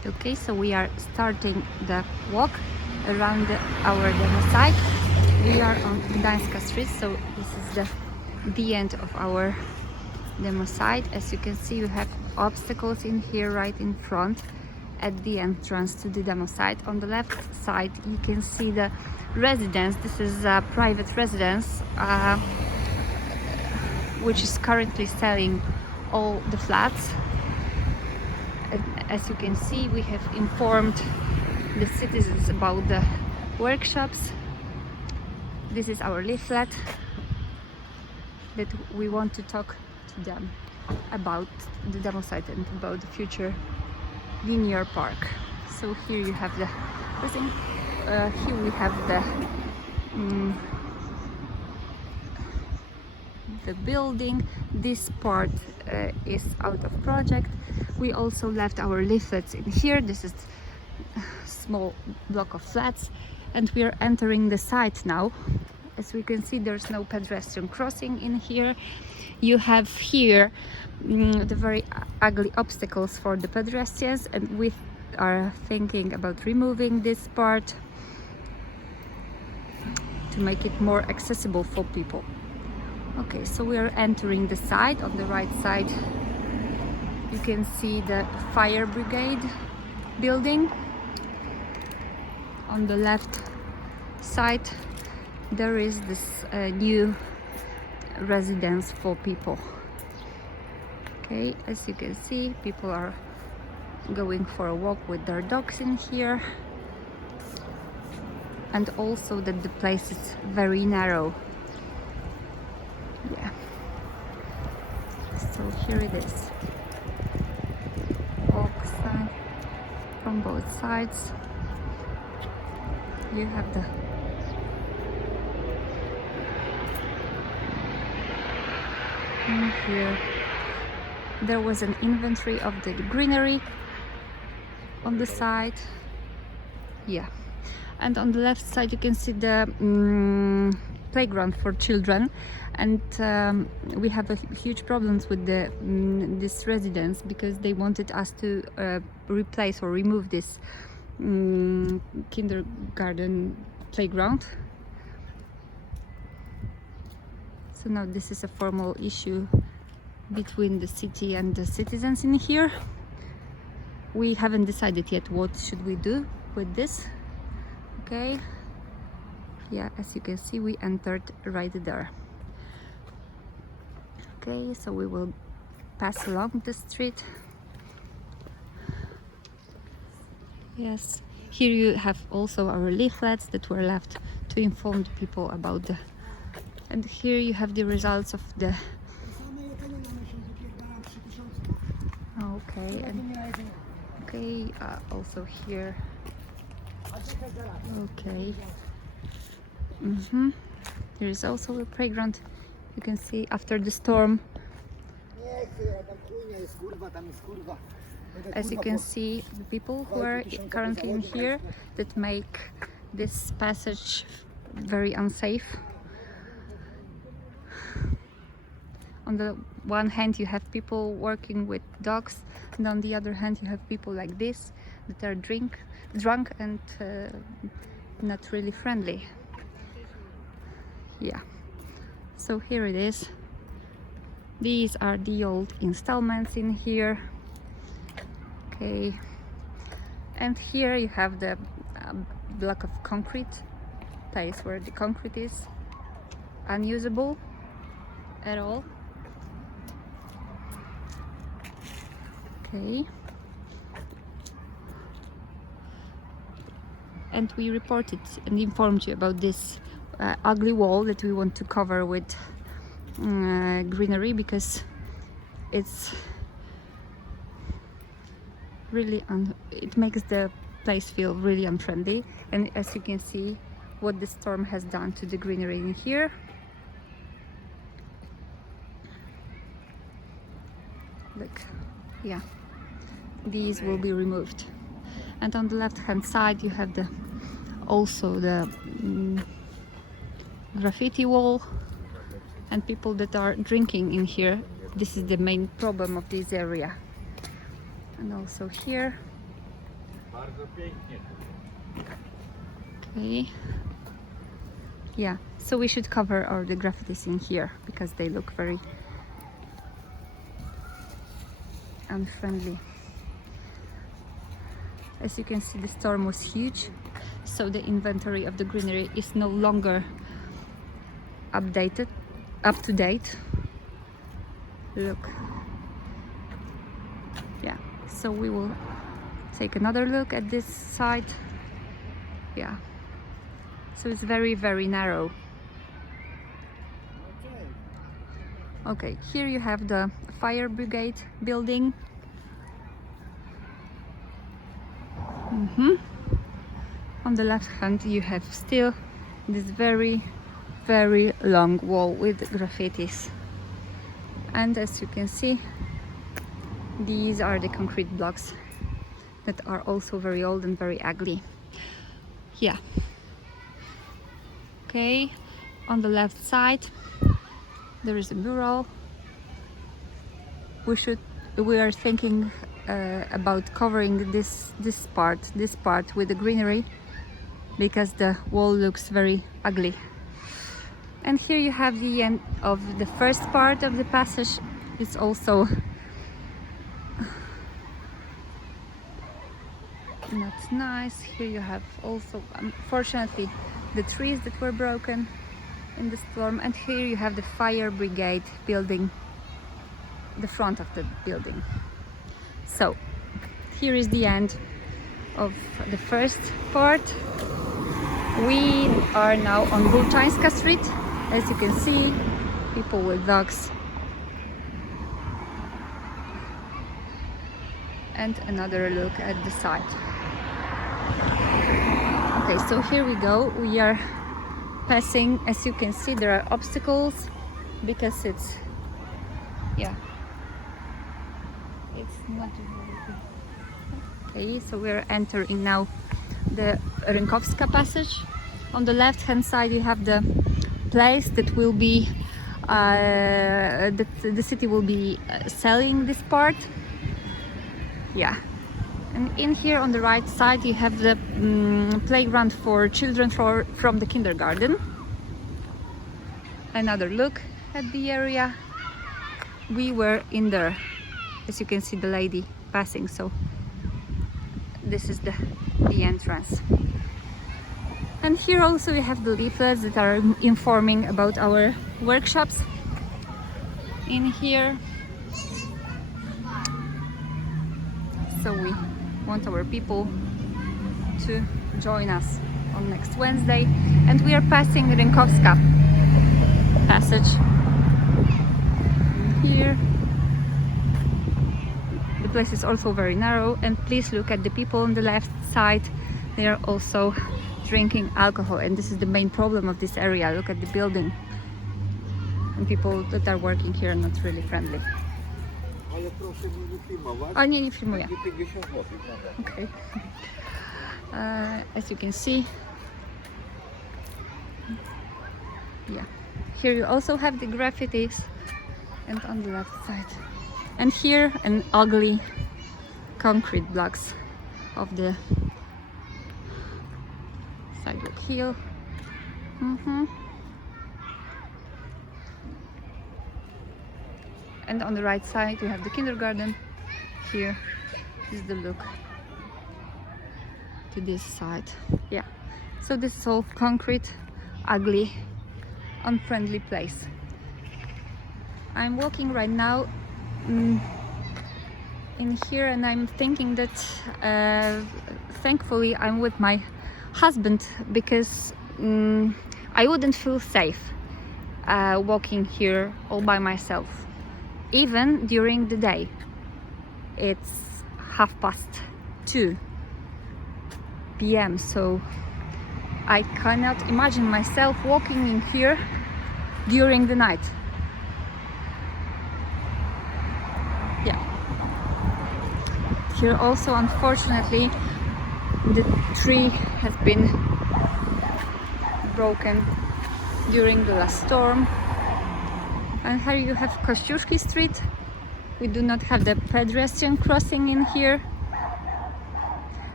Okay, so we are starting the walk around our demo site. We are on Gdańska Street, so this is the end of our demo site. As you can see, we have obstacles in here right in front at the entrance to the demo site. On the left side you can see the residence. This is a private residence which is currently selling all the flats. As you can see, we have informed the citizens about the workshops. This is our leaflet that we want to talk to them about the demo site and about the future linear park. So here you have the here we have the building. This part is out of project. We also left our leaflets in here. This is a small block of flats, and we are entering the site now. As we can see, there's no pedestrian crossing in here. You have here the very ugly obstacles for the pedestrians, and we are thinking about removing this part to make it more accessible for people. Okay, so we are entering the site. On the right side you can see the fire brigade building. On the left side there is this new residence for people. Okay, as you can see, people are going for a walk with their dogs in here, and also that the place is very narrow. Yeah, so here it is. Walk side from both sides. You have the in here. There was an inventory of the greenery on the side. Yeah, and on the left side you can see the playground for children, and we have a huge problems with the this residence because they wanted us to replace or remove this kindergarten playground. So now this is a formal issue between the city and the citizens in here. We haven't decided yet what should we do with this. Okay, yeah, as you can see, we entered right there. Okay, so we will pass along the street. Yes, here you have also our leaflets that were left to inform the people about the, and here you have the results of the okay, and okay, also here. Okay. There is also a playground. You can see after the storm. As you can see, the people who are currently in here that make this passage very unsafe. On the one hand you have people working with dogs, and on the other hand you have people like this that are drunk and not really friendly. Yeah, so here it is. These are the old installments in here. Okay, and here you have the block of concrete, place where the concrete is unusable at all. Okay, and we reported and informed you about this ugly wall that we want to cover with greenery, because it's really it makes the place feel really unfriendly. And as you can see what the storm has done to the greenery in here. Look, yeah, these will be removed. And on the left hand side you have the also the graffiti wall and people that are drinking in here. This is the main problem of this area. And also here Bardzo pięknie. Okay. Yeah, so we should cover all the graffitis in here because they look very unfriendly. As you can see, the storm was huge, so the inventory of the greenery is no longer up to date. Look. Yeah, so we will take another look at this side. Yeah, so it's very, very narrow. Okay, here you have the fire brigade building. On the left hand you have still this very, very long wall with graffitis. And as you can see, these are the concrete blocks that are also very old and very ugly. Yeah. Okay, on the left side there is a mural. We are thinking about covering this part with the greenery because the wall looks very ugly. And here you have the end of the first part of the passage. It's also not nice. Here you have also, unfortunately, the trees that were broken in the storm. And here you have the fire brigade building, the front of the building. So here is the end of the first part. We are now on Bulczańska Street. As you can see, people with dogs. And another look at the side. Okay, so here we go. We are passing. As you can see, there are obstacles because it's not very good. Okay, so we're entering now the Rynkowska passage. On the left hand side you have the place that will be that the city will be selling this part. Yeah, and in here on the right side you have the playground for children from the kindergarten. Another look at the area. We were in there, as you can see the lady passing, so this is the entrance. And here also we have the leaflets that are informing about our workshops in here. So we want our people to join us on next Wednesday. And we are passing Rynkowska passage here. The place is also very narrow, and please look at the people on the left side. They are also drinking alcohol, and this is the main problem of this area. Look at the building, and people that are working here are not really friendly. Ale proszę mnie nie filmować. O nie, nie filmuję. 50 zł. Okay. As you can see, yeah, here you also have the graffitis, and on the left side, and here an ugly concrete blocks of the sidewalk hill. And on the right side you have the kindergarten. Here is the look to this side. Yeah, so this is all concrete, ugly, unfriendly place. I'm walking right now in here, and I'm thinking that thankfully I'm with my husband, because I wouldn't feel safe walking here all by myself, even during the day. It's 2:30 p.m. so I cannot imagine myself walking in here during the night. Yeah. Here also, unfortunately, the tree has been broken during the last storm. And here you have Kościuszki Street. We do not have the pedestrian crossing in here.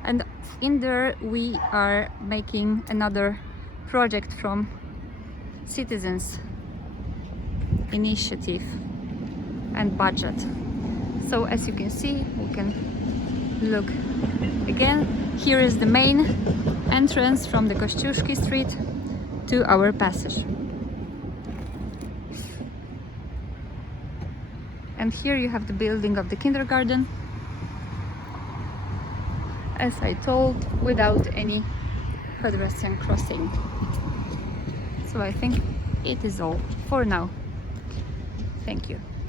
And in there we are making another project from citizens initiative and budget. So as you can see, we can look again. Here is the main entrance from the Kościuszki Street to our passage. And here you have the building of the kindergarten, as I told, without any pedestrian crossing. So I think it is all for now. Thank you.